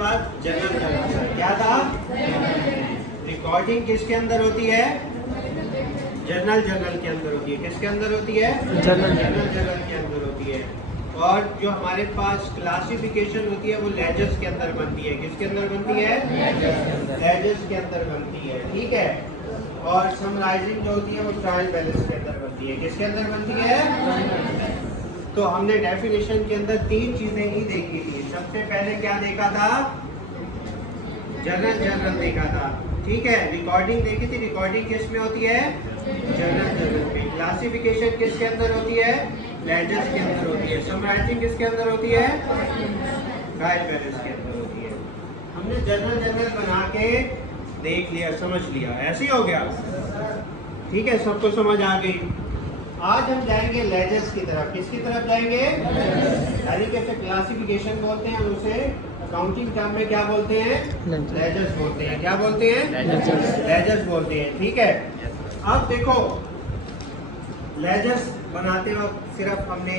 पास general था। क्या था? रिकॉर्डिंग किसके अंदर होती है? जर्नल के अंदर होती है। किसके अंदर होती है? जर्नल के अंदर होती है। और जो हमारे पास क्लासिफिकेशन होती है वो लेजर्स के अंदर बनती है। किसके अंदर बनती है? लेजर्स के अंदर बनती है। ठीक है। और समराइजिंग जो होती है वो ट्रायल बैलेंस के अंदर बनती है। किसके अंदर बनती है? तो हमने डेफिनेशन के अंदर 3 चीजें ही देखी थी। सबसे पहले क्या देखा था? जर्नल देखा था। ठीक है। रिकॉर्डिंग देखी थी। रिकॉर्डिंग किस में होती है? जर्नल में। क्लासिफिकेशन किसके अंदर होती है? लेजर्स के अंदर होती है। समराइजिंग किसके अंदर होती है? ट्रायल बैलेंस के अंदर होती है। हमने जर्नल बना के देख लिया, समझ लिया। ऐसे ही हो गया। ठीक है, सबको समझ आ गई। आज हम जाएंगे लेजर्स की तरफ। किसकी तरफ जाएंगे? यानी कि क्लासिफिकेशन बोलते हैं, उसे अकाउंटिंग टर्म में क्या बोलते हैं? लेजर्स बोलते हैं। क्या बोलते हैं? लेजर्स बोलते हैं। ठीक है। अब देखो, लेजर्स बनाते वक्त सिर्फ हमने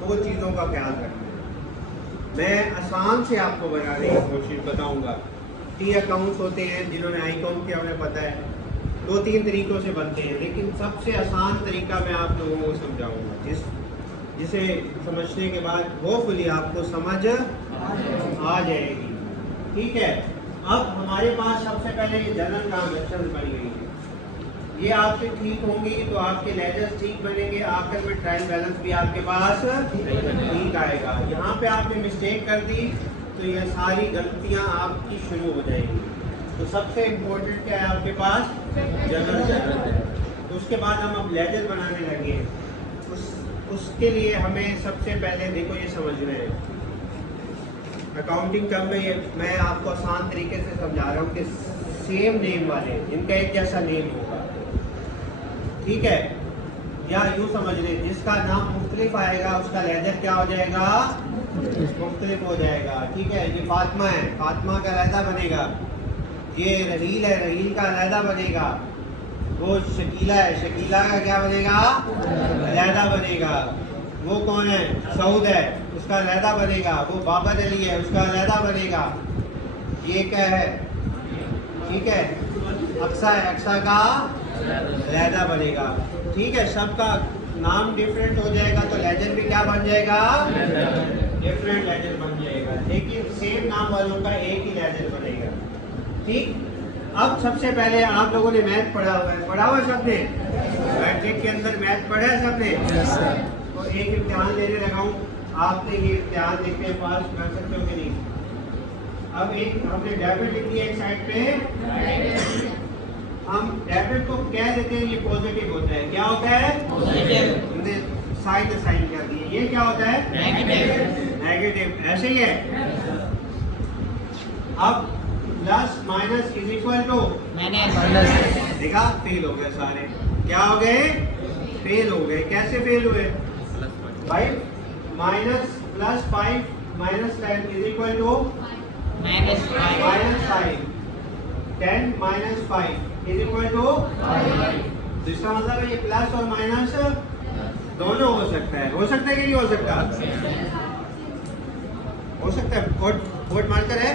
2 चीज़ों का ख्याल रखना है। मैं आसान से आपको बनाने की कोशिश बताऊंगा। 3 अकाउंट्स होते हैं, जिन्होंने आई काउंट किया उन्हें पता है। 2-3 तरीकों से बनते हैं, लेकिन सबसे आसान तरीका मैं आप लोगों को समझाऊंगा, जिसे समझने के बाद होपफुली आपको समझ आ जाएगी। ठीक है। अब हमारे पास सबसे पहले ये जनरल ट्रांजैक्शन बनी हुई है। ये आपसे ठीक होंगी तो आपके लेजर्स ठीक बनेंगे। आखिर में ट्रायल बैलेंस भी आपके पास ठीक आएगा। यहाँ पे आपने मिस्टेक कर दी तो ये सारी गलतियाँ आपकी शुरू हो जाएंगी। तो सबसे इम्पोर्टेंट क्या है आपके पास? जनरल है। तो उसके बाद हम अब लेजर बनाने लगे। उसके लिए हमें सबसे पहले देखो ये समझना है। अकाउंटिंग टर्म में ये मैं आपको आसान तरीके से समझा रहा हूँ कि सेम नेम वाले, इनका एक जैसा नेम होगा। ठीक है। या यूँ समझ लें, जिसका नाम मुख्तलिफ आएगा उसका लेजर क्या हो जाएगा? मुख्तलिफ हो जाएगा। ठीक है। ये फातिमा है, फातिमा का लहदा बनेगा। ये रहील है, रहील का लहदा बनेगा। वो शकीला है, शकीला का क्या बनेगा? लहदा बनेगा। वो कौन है? सऊद है, उसका लहदा बनेगा। वो बाबर अली है, उसका लहदा बनेगा। ये क्या है? ठीक है। अक्सा है, अक्सा का लहदा बनेगा। ठीक है। सबका नाम डिफरेंट हो जाएगा तो लेजर भी क्या बन जाएगा? डिफरेंट लेजर बन जाएगा, लेकिन सेम नाम वालों का एक ही लेजर बनेगा। ठीक। अब सबसे पहले आप लोगों ने मैथ पढ़ा हुआ है सबने? मैट्रिक के अंदर मैथ पढ़ा है सबने? तो एक इम्तिहान लेने लगा हूँ, आपने ये इम्तिहान देख के पास कर सकते हो कि नहीं? अब एक हमने डेबिट लिख दिया एक साइड पे। हम डेबिट को कह देते हैं ये पॉजिटिव होता है। क्या होता है? पॉजिटिव। हमने साइन असाइन कर दिए। ये क्या होता है? नेगेटिव। ऐसे ही है। अब plus minus is equal to minus. देखा, फेल हो गए सारे। क्या हो गए? फेल हो गए। कैसे फेल हुए? 5 minus plus 5 minus 10 is equal to minus 5। 10 minus 5 is equal to 5। दूसरा मतलब है ये प्लस और माइनस दोनों हो सकता है। हो सकता है कि नहीं हो सकता? हो सकता है। वोट मार्कर है।